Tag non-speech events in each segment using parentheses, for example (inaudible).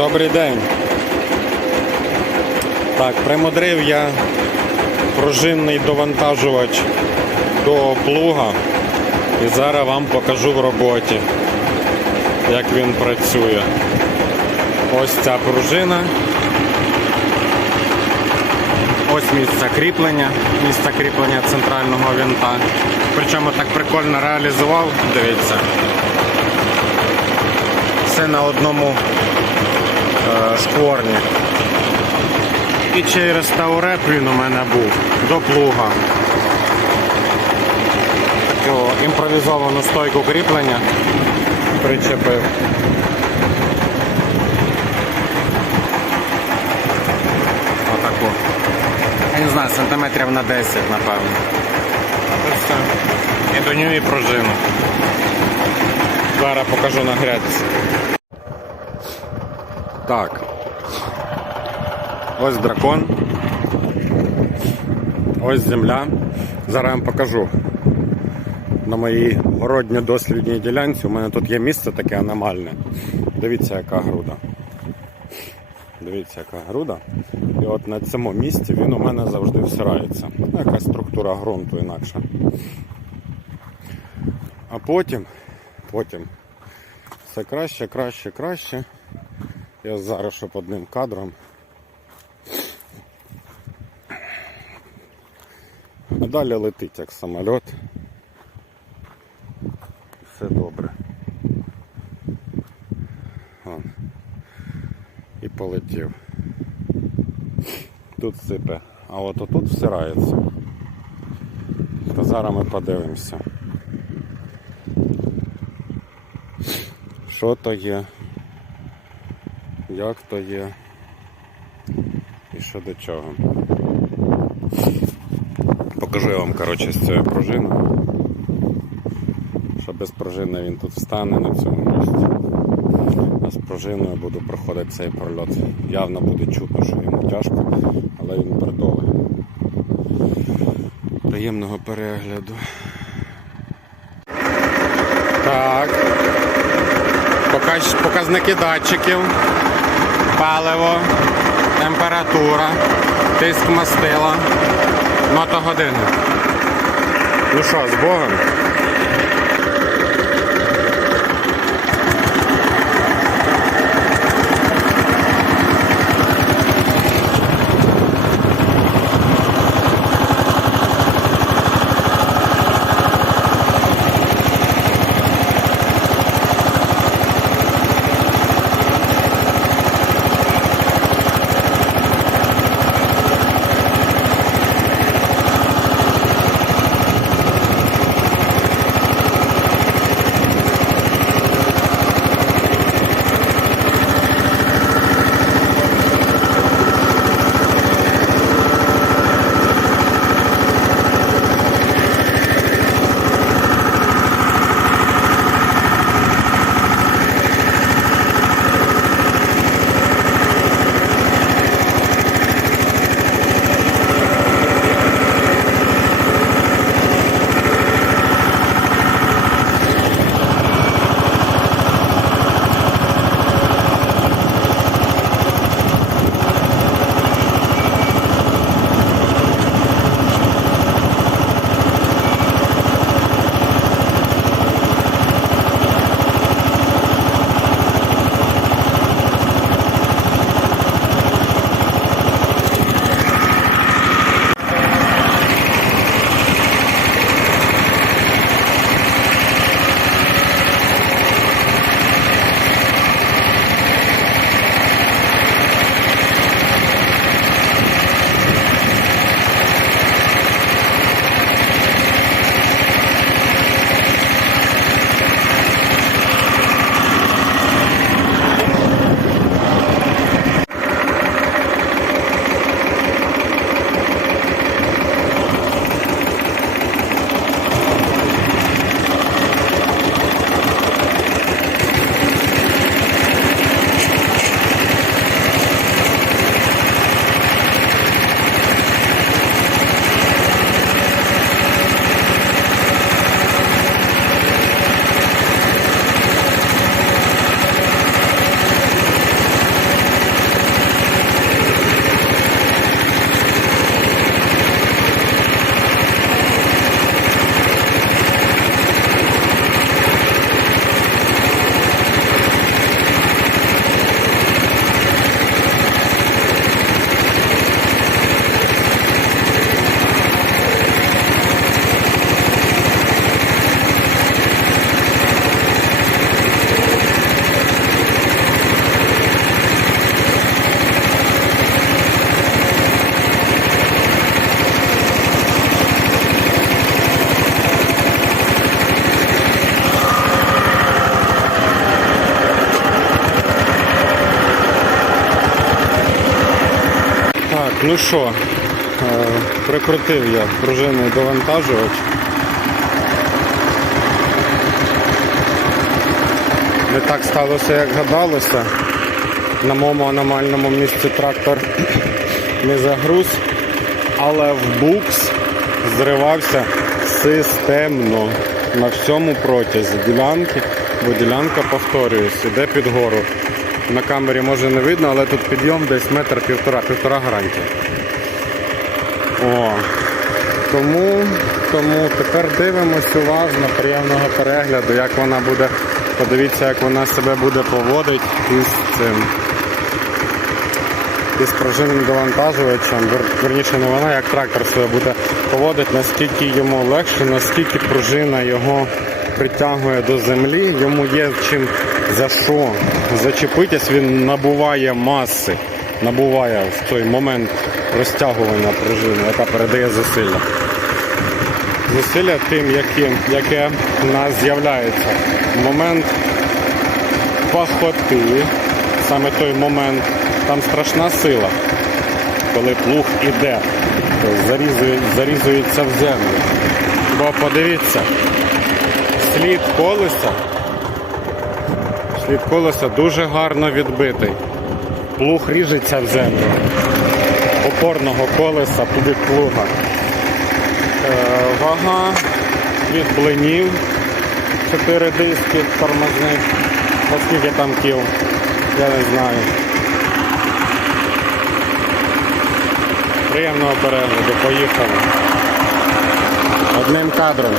Добрий день. Так, примудрив я пружинний довантажувач до плуга і зараз вам покажу в роботі, як він працює. Ось ця пружина. Ось місце кріплення, місце кріплення центрального винта. Причому так прикольно реалізував, дивіться. Все на одному шкворні. І через тауреп він у мене був до плуга. Таку імпровізовану стойку кріплення причепив. Отаку. Я не знаю, сантиметрів на 10, напевно. Все. І до нього і пружину. Зараз покажу на грядці. Так. Ось дракон. Ось земля. Зараз вам покажу. На моїй городньо-дослідній ділянці у мене тут є місце таке аномальне. Дивіться, яка груда. Дивіться, яка груда. І от на цьому місці він у мене завжди всирається. Якась структура ґрунту інакша. А потім, потім все краще, краще, краще. Я зараз щоб одним кадром. А далі летить як самоліт. Все добре. О. І полетів. Тут сипе, а от отут всирається. То зараз ми подивимося. Що то є? Як то є? І що до чого? Покажу я вам коротше з цією пружиною. Що без пружини він тут встане на цьому місці. А з пружиною буду проходити цей прольот. Явно буде чутно, що йому тяжко, але він бредовий. Приємного перегляду. Так. Показники датчиків, паливо, температура, тиск мастила, мотогодинник. Ну що, з Богом? Ну що, е, прикрутив я пружинний довантажувач. Не так сталося, як гадалося. На моєму аномальному місці трактор (clears throat) не загруз, але в букс зривався системно на всьому протязі ділянки, бо ділянка, повторююсь, іде під гору. На камері може не видно, але тут підйом десь метр півтора, півтора гарантія. О, тому, тому тепер дивимось уважно, приємного перегляду, як вона буде. Подивіться, як вона себе буде поводити із цим. Із пружинним довантажувачем, верніше не вона, як трактор себе буде поводити, наскільки йому легше, наскільки пружина його притягує до землі, йому є чим за що зачепитись, він набуває маси, набуває в той момент розтягування пружини, яка передає зусилля. Зусилля тим, які, яке в нас з'являється. Момент пахоти, саме той момент, там страшна сила, коли плуг іде, зарізує, зарізується в землю. Бо подивіться, слід колеса, слід колеса дуже гарно відбитий. Плуг ріжеться в землю. Опорного колеса від плуга. Е, вага від блинів. 4 диски тормозних. Оскільки там кіл, я не знаю. Приємного перегляду, поїхали. Одним кадром.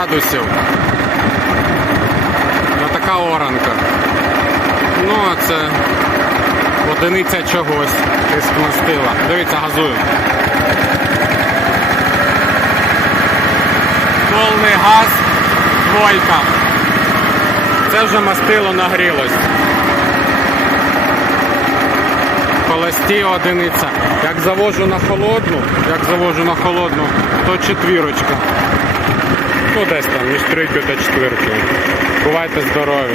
Градусів. Отака оранка. Ну, а це одиниця чогось із мастила. Дивіться, газую. Повний газ, двойка. Це вже мастило нагрілось. Холості одиниця. Як завожу на холодну, як завожу на холодну, то четвірочка. Ну десь там між трійкою та четвіркою. Бувайте здорові.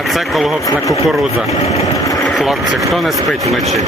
А це колгоспна кукуруза. Хлопці, хто не спить вночі?